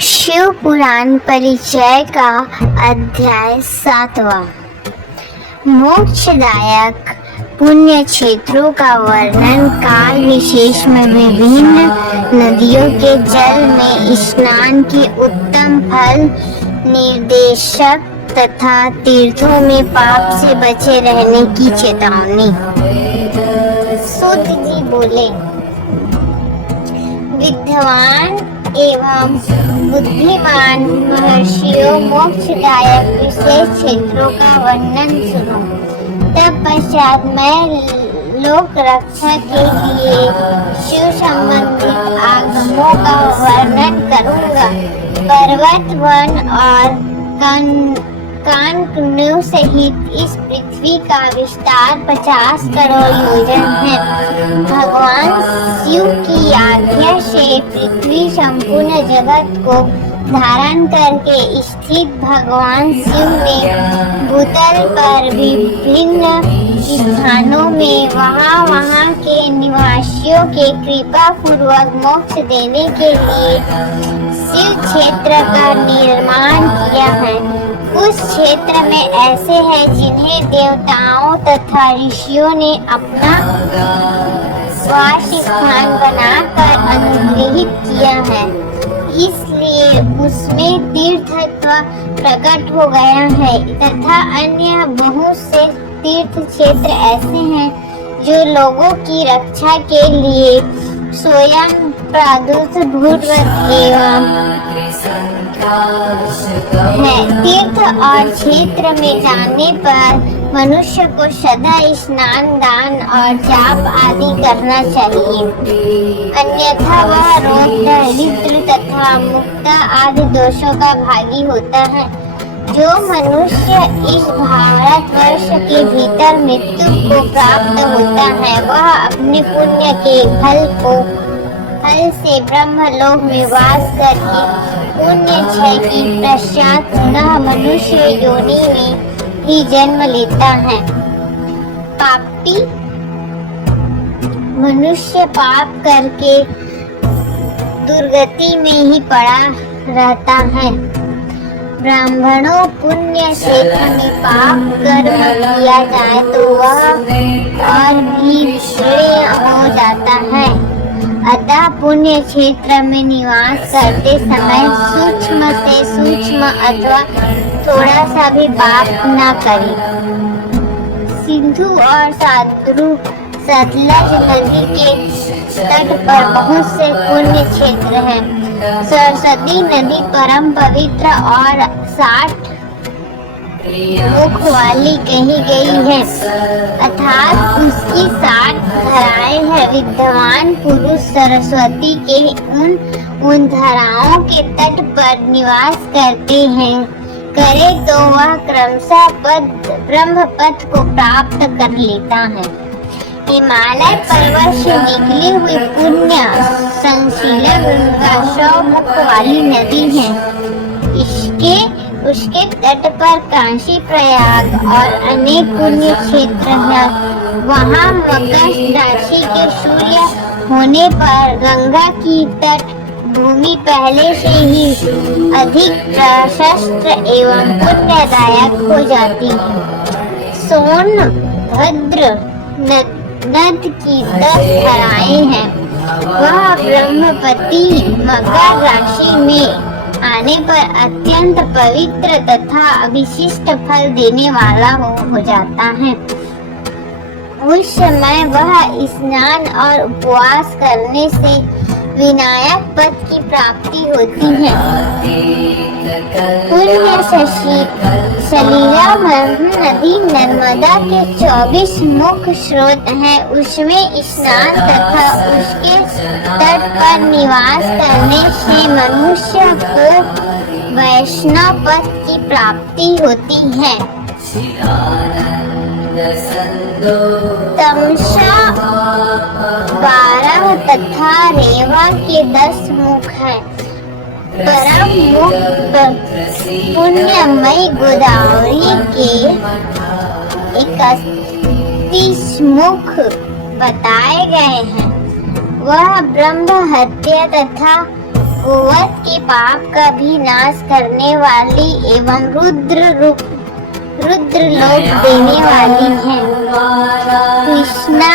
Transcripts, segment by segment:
शिव पुराण परिचय का अध्याय 7वां। मोक्षदायक पुण्य क्षेत्रों का वर्णन। काल विशेष में विभिन्न नदियों के जल में स्नान के उत्तम फल निर्देशक तथा तीर्थों में पाप से बचे रहने की चेतावनी। सूत जी बोले, विद्वान एवं बुद्धिमान महर्षियों, मोक्षदायक विशेष क्षेत्रों का वर्णन सुनो। तत्पश्चात मैं लोक रक्षा के लिए शिव संबंधित आगमों का वर्णन करूंगा। पर्वत, वन और कानकन्यू सहित इस पृथ्वी का विस्तार 50 करोड़ योजन है। भगवान शिव की आज्ञा से पृथ्वी संपूर्ण जगत को धारण करके स्थित भगवान शिव ने भूतल पर विभिन्न स्थानों में वहाँ के निवासियों के कृपा पूर्वक मोक्ष देने के लिए शिव क्षेत्र का निर्माण किया है। उस क्षेत्र में ऐसे हैं जिन्हें देवताओं तथा ऋषियों ने अपना वास स्थान बनाकर अनुग्रहित किया है, इसलिए उसमें तीर्थत्व प्रकट हो गया है। तथा अन्य बहुत से तीर्थ क्षेत्र ऐसे हैं जो लोगों की रक्षा के लिए स्वयं प्रादुर्भूत एवं है। तीर्थ और क्षेत्र में जाने पर मनुष्य को सदा स्नान, दान और जाप आदि करना चाहिए, अन्यथा वह रोग, दरिद्र तथा मुक्त आदि दोषों का भागी होता है। जो मनुष्य इस भारतवर्ष के भीतर मृत्यु को प्राप्त होता है, वह अपने पुण्य के फल से ब्रह्मलोक में वास करके पुण्य क्षय के पश्चात पुनः मनुष्य योनि में ही जन्म लेता है। पापी मनुष्य पाप करके दुर्गति में ही पड़ा रहता है। ब्राह्मणों, पुण्य क्षेत्र में पाप कर्म किया जाए तो वह और भी श्रेय हो जाता है। अतः पुण्य क्षेत्र में निवास करते समय सूक्ष्म से सूक्ष्म अथवा थोड़ा सा भी पाप न करें। सिंधु और सतलज नदी के तट पर बहुत से पुण्य क्षेत्र हैं। सरस्वती नदी परम पवित्र और 60 मुख वाली कही गई है, अर्थात उसकी 60 धाराएं हैं। विद्वान पुरुष सरस्वती के उन धाराओं के तट पर निवास करते हैं, करे तो वह क्रमशः ब्रह्म पद को प्राप्त कर लेता है। हिमालय पर्वत से निकली हुई पुण्य संशीला गंगा 100 मुख वाली नदी है। उसके तट पर काशी, प्रयाग और अनेक पुण्य क्षेत्र हैं। वहाँ मकर राशि के सूर्य होने पर गंगा की तट भूमि पहले से ही अधिक प्रशस्त एवं पुण्यदायक हो जाती है। सोनभद्र नद की 10 धाराएं हैं। वह ब्रह्मपति मकर राशि में आने पर अत्यंत पवित्र तथा विशिष्ट फल देने वाला हो जाता है। उस समय वह स्नान और उपवास करने से विनायक पद की प्राप्ति होती है। पुण्य सलीला नदी नर्मदा के 24 मुख्य स्रोत हैं। उसमें स्नान तथा उसके तट पर निवास करने से मनुष्य को वैष्णव पद की प्राप्ति होती है। तमसा 12 तथा रेवा के 10 मुख हैं। परम मुख पुण्यमयी गोदावरी के 31 मुख बताए गए हैं। वह ब्रह्म हत्या तथा कुवत के पाप का भी नाश करने वाली एवं रुद्र लोक देने वाली है। कृष्णा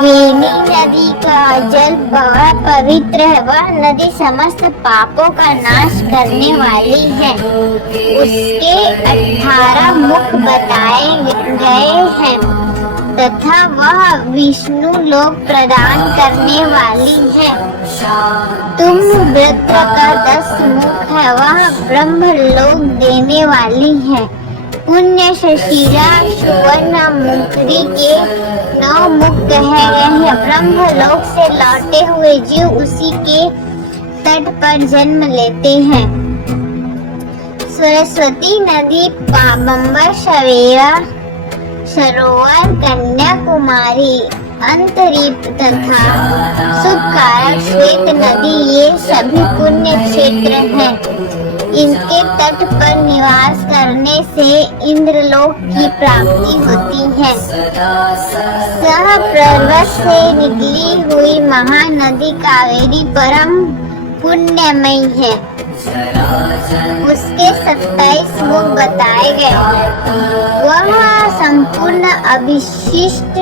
वेणी नदी का जल बड़ा पवित्र है। वह नदी समस्त पापों का नाश करने वाली है। उसके 18 मुख बताए गए हैं तथा वह विष्णु लोक प्रदान करने वाली है। तुम वृत्र का 10 मुख है। वह ब्रह्म लोक देने वाली है। पुण्य शशिरा सुवर्ण मुखरी के 9 मुख कहे गए हैं। ब्रह्म लोक से लौटे हुए जीव उसी के तट पर जन्म लेते हैं। सरस्वती नदी, पाबंबर, सवेरा सरोवर, कन्याकुमारी, अंतरीप तथा सुखकारक श्वेत नदी ये सभी पुण्य क्षेत्र हैं। इनके तट पर निवास करने से इंद्रलोक की प्राप्ति होती है। सह पर्वत से निकली हुई महानदी कावेरी परम पुण्यमयी है। उसके 27 मुख बताए गए। वह संपूर्ण अविशिष्ट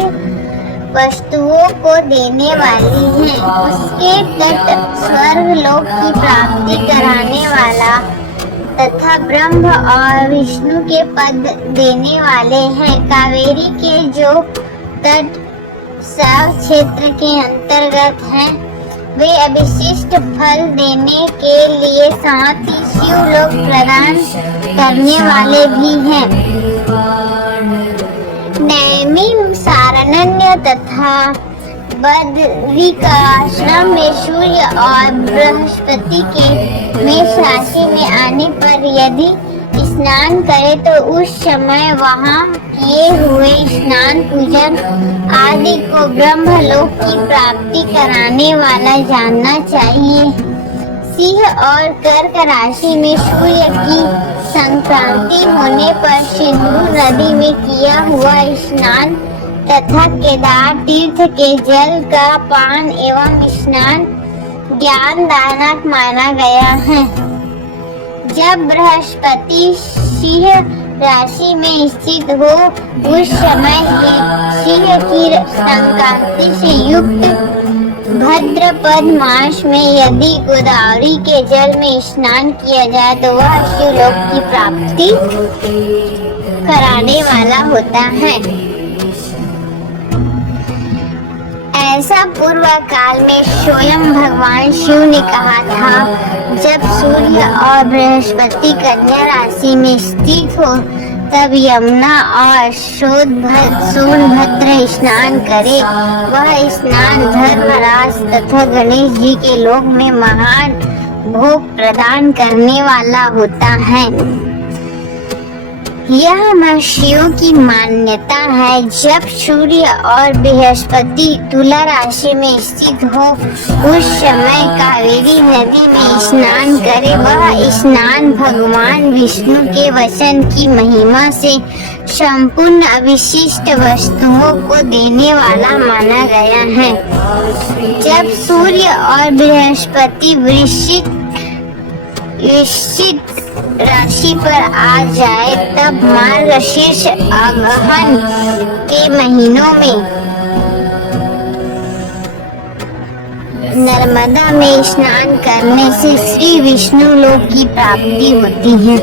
वस्तुओं को देने वाली है। उसके तट स्वर्ग लोक की प्राप्ति कराने वाला तथा ब्रह्म और विष्णु के पद देने वाले हैं। कावेरी के जो तट सब क्षेत्र के अंतर्गत हैं वे अविशिष्ट फल देने के लिए साथ ही शिव लोक प्रदान करने वाले भी हैं। नैमी, सारण्य तथा बद्रिकाश्रम में सूर्य और बृहस्पति के मेष राशि में आने पर यदि स्नान करे तो उस समय वहाँ किए हुए स्नान पूजन आदि को ब्रह्मलोक की प्राप्ति कराने वाला जानना चाहिए। सिंह और कर्क राशि में सूर्य की संक्रांति होने पर सिंधु नदी में किया हुआ स्नान तथा केदार तीर्थ के जल का पान एवं स्नान ज्ञानदायक माना गया है। जब बृहस्पति सिंह राशि में स्थित हो उस समय सिंह की संक्रांति से युक्त भाद्रपद मास में यदि गोदावरी के जल में स्नान किया जाए तो वह शिवलोक की प्राप्ति कराने वाला होता है। ऐसा पूर्व काल में स्वयं भगवान शिव ने कहा था, जब सूर्य और बृहस्पति कन्या राशि में स्थित हो तब यमुना और सोनभद्र स्नान करे। वह स्नान धर्मराज तथा गणेश जी के लोक में महान भोग प्रदान करने वाला होता है। यह महर्षियों की मान्यता है। जब सूर्य और बृहस्पति तुला राशि में स्थित हो उस समय कावेरी नदी में स्नान करे। वह स्नान भगवान विष्णु के वचन की महिमा से संपूर्ण अविशिष्ट वस्तुओं को देने वाला माना गया है। जब सूर्य और बृहस्पति वृश्चिक राशि पर आ जाए तब मार्गशीर्ष अगहन के महीनों में नर्मदा में स्नान करने से श्री विष्णु लोक की प्राप्ति होती है।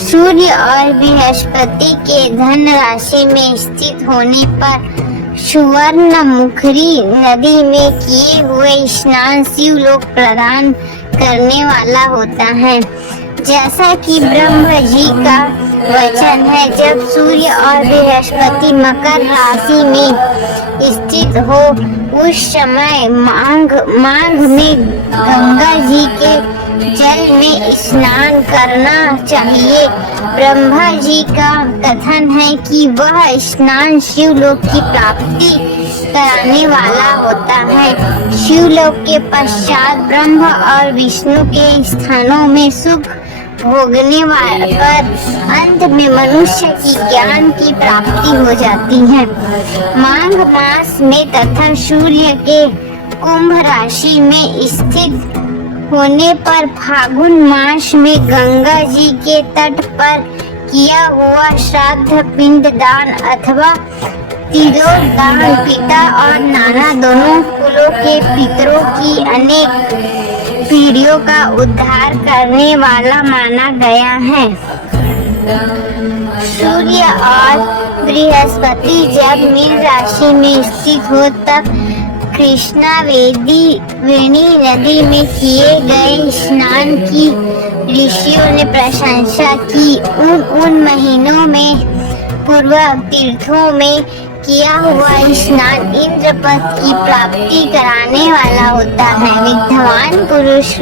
सूर्य और बृहस्पति के धन राशि में स्थित होने पर सुवर्ण मुखरी नदी में किए हुए स्नान शिवलोक प्रदान करने वाला होता है। जैसा कि ब्रह्म जी का वचन है, जब सूर्य और बृहस्पति मकर राशि में स्थित हो उस समय माघ में गंगा जी के जल में स्नान करना चाहिए। ब्रह्मा जी का कथन है कि वह स्नान शिवलोक की प्राप्ति कराने वाला होता है। शिवलोक के पश्चात ब्रह्म और विष्णु के स्थानों में सुख भोगने पर अंत में मनुष्य की ज्ञान की प्राप्ति हो जाती है। माघ मास में तथा सूर्य के कुंभ राशि में स्थित होने पर फागुन मास में गंगा जी के तट पर किया हुआ श्राद्ध पिंड दान अथवा तिलोदान पिता और नाना दोनों कुलों के पितरों की अनेक पीढ़ियों का उद्धार करने वाला माना गया है। सूर्य और बृहस्पति जब मीन राशि में स्थित हो तब कृष्णा वेणी नदी में किए गए स्नान की ऋषियों ने प्रशंसा की। उन महीनों में पूर्व तीर्थों में किया हुआ स्नान इंद्रपद की प्राप्ति कराने वाला होता है। विद्वान पुरुष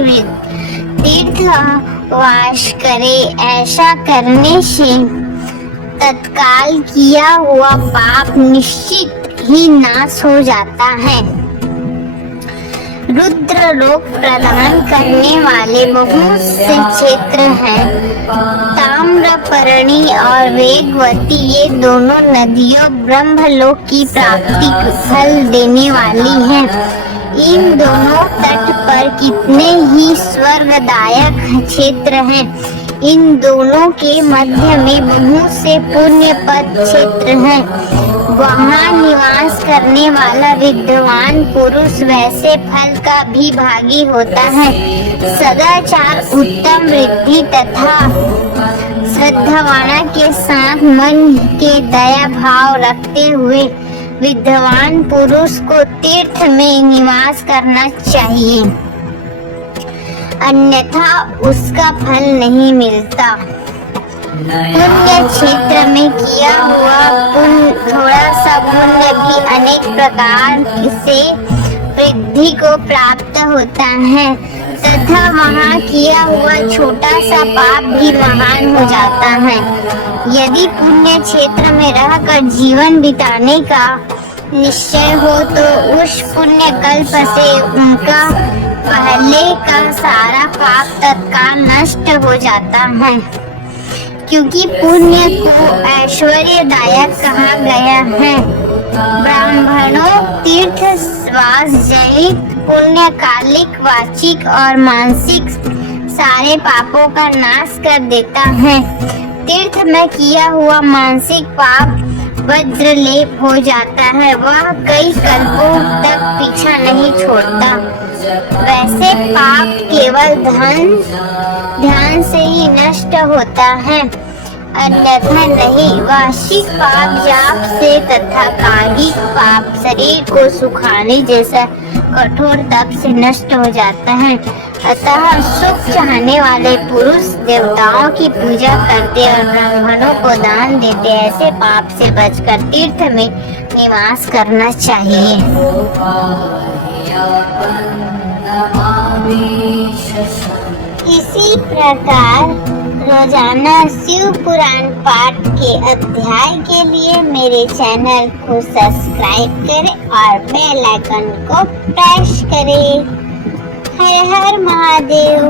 तीर्थवास करे, ऐसा करने से तत्काल किया हुआ पाप निश्चित ही नाश हो जाता है। रुद्र लोक प्रदान करने वाले बहुत से क्षेत्र हैं। ताम्रपर्णी और वेगवती ये दोनों नदियों ब्रह्मलोक की प्राप्ति फल देने वाली हैं। इन दोनों तट पर कितने ही स्वर्गदायक क्षेत्र हैं। इन दोनों के मध्य में बहुत से पुण्य पद क्षेत्र हैं। वहाँ निवास करने वाला विद्वान पुरुष वैसे फल का भी भागी होता है। सदाचार, उत्तम वृद्धि तथा श्रद्धावाना के साथ मन के दया भाव रखते हुए विद्वान पुरुष को तीर्थ में निवास करना चाहिए, अन्यथा उसका फल नहीं मिलता। पुण्य क्षेत्र में किया हुआ थोड़ा सा पुण्य भी अनेक प्रकार से वृद्धि को प्राप्त होता है तथा वहाँ किया हुआ छोटा सा पाप भी महान हो जाता है। यदि पुण्य क्षेत्र में रहकर जीवन बिताने का निश्चय हो तो उस पुण्य कल्प से उनका पहले का सारा पाप तत्काल नष्ट हो जाता है, क्योंकि पुण्य को ऐश्वर्यदायक कहा गया है। ब्राह्मणों तीर्थ वास जनित पुण्य कालिक, वाचिक और मानसिक सारे पापों का नाश कर देता है। तीर्थ में किया हुआ मानसिक पाप वज्रलेप हो जाता है, वह कई कल्पों तक पीछा नहीं छोड़ता। वैसे पाप केवल ध्यान से ही नष्ट होता है, अन्यथा नहीं। वार्षिक पाप जाप से तथा कायिक पाप शरीर को सुखाने जैसा कठोर तप से नष्ट हो जाता है। अतः सुख चाहने वाले पुरुष देवताओं की पूजा करते और ब्राह्मणों को दान देते ऐसे पाप से बचकर तीर्थ में निवास करना चाहिए। इसी प्रकार रोजाना शिव पुराण पाठ के अध्याय के लिए मेरे चैनल को सब्सक्राइब करें और बेल आइकन को प्रेस करें। हर हर महादेव।